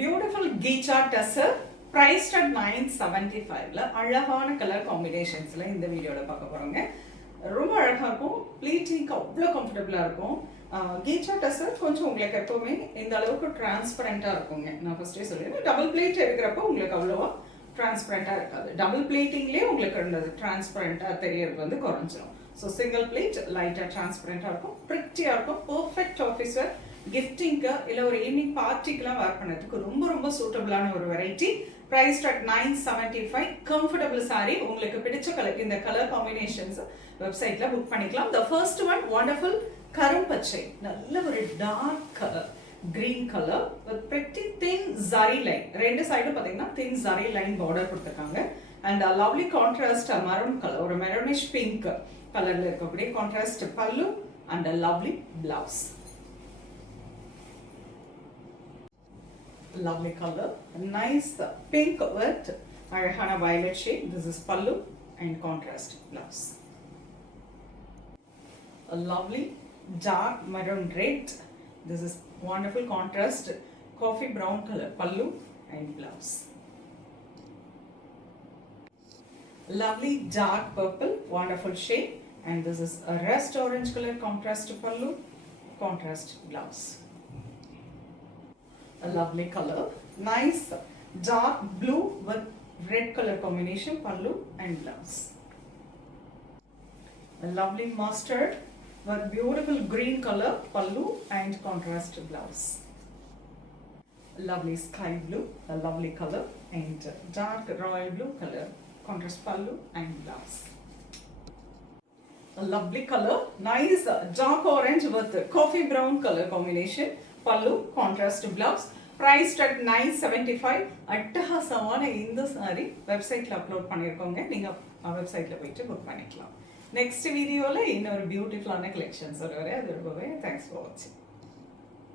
பியூட்டிஃபுல் கீச்சா tussar priced at 975ல அழகான கலர் காம்பினேஷன்ஸ்ல இந்த வீடியோல பார்க்க போறோங்க. ரொம்ப அழகா இருக்கும். ப்ளீட்டிங்க்கு அவ்வளோ கம்ஃபர்டபுளாக இருக்கும். கீச்சா டசர் கொஞ்சம் உங்களுக்கு எப்பவுமே இந்த அளவுக்கு டிரான்ஸ்பரண்டாக இருக்குங்க. நான் ஃபர்ஸ்டே சொல்லிடுறேன், டபுள் பிளேட் எடுக்கிறப்போ உங்களுக்கு அவ்வளோவா டிரான்ஸ்பரண்டாக இருக்காது. டபுள் பிளேட்டிங்லேயே உங்களுக்கு இந்த டிரான்ஸ்பரண்டாக தெரியறது வந்து குறைஞ்சிரும். ஸோ சிங்கிள் பிளேட் லைட்டாக டிரான்ஸ்பரண்டாக இருக்கும், ப்ரிட்டியாக இருக்கும், பர்ஃபெக்ட் ஆஃபீஸ் வேர், கிஃப்டிங்க்கு இல்லை ஒரு ஈவினிங் பார்ட்டிக்கெலாம் வேர் பண்ணதுக்கு ரொம்ப ரொம்ப சூட்டபிளான ஒரு variety. priced at 975. Comfortable sari. உங்களுக்கு பிடிச்ச கலர் இந்த கலர் காம்பினேஷன்ஸ் வெப்சைட்ல புக் பண்ணிக்கலாம். the first one wonderful கரும்பச்சை, நல்ல ஒரு dark colour green colour with pretty thin zari line. ரெண்டு சைடும் பார்த்தீங்கன்னா thin zari line border கொடுத்துருக்காங்க. and a lovely contrast maroon color, ஒரு மெரூனிஷ் பிங்க் கலர்ல இருக்கக்கூடிய கான்ட்ராஸ்ட் பல்லு and a lovely blouse. Lovely color, nice pink with அழகான violet shade. This is pallu and contrast blouse. A lovely dark maroon red. This is wonderful contrast coffee brown color pallu and blouse. Lovely dark purple, wonderful shade, and this is a rust orange color contrast pallu, contrast blouse. A lovely color, nice dark blue with red color combination pallu and blouse. A lovely mustard with beautiful green color pallu and contrast blouse. A lovely sky blue, a lovely color, and dark royal blue color contrast pallu and blouse. A lovely color, nice dark orange with coffee brown color combination pallu, contrast blouse. priced at 975. அட்டகாசமான இந்த சாரி வெப்சைட்ல அப்லோட் பண்ணியிருக்கோங்க. நீங்க வெப்சைட்ல போயிட்டு புக் பண்ணிக்கலாம். நெக்ஸ்ட் வீடியோல இன்னொரு பியூட்டிஃபுல்லான கலெக்ஷன்ஸ் வர அது ரொம்பவே தேங்க்ஸ் ஃபார் வாட்சிங்.